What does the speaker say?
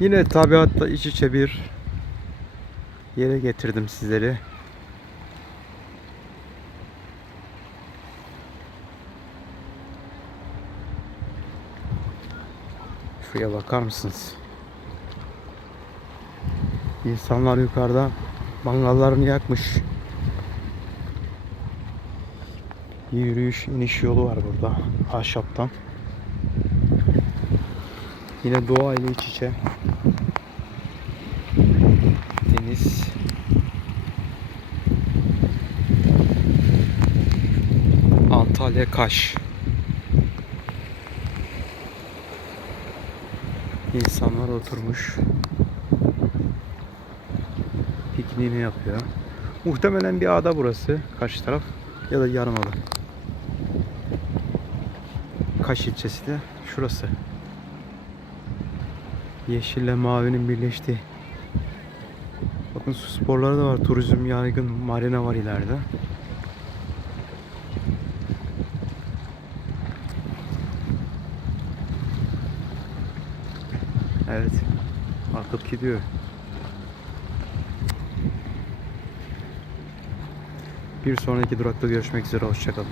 Yine tabiatla iç içe bir yere getirdim sizleri. Şuraya bakar mısınız? İnsanlar yukarıda mangallarını yakmış. Yürüyüş iniş yolu var burada ahşaptan. Yine doğa ile iç içe. Deniz. Antalya Kaş. İnsanlar oturmuş. Pikniğini yapıyor. Muhtemelen bir ada burası. Karşı taraf ya da yarımada. Kaş ilçesi de şurası. Yeşille mavinin birleştiği. Bakın su sporları da var. Turizm yaygın. Marina var ileride. Evet. Akıp gidiyor. Bir sonraki durakta görüşmek üzere. Hoşçakalın.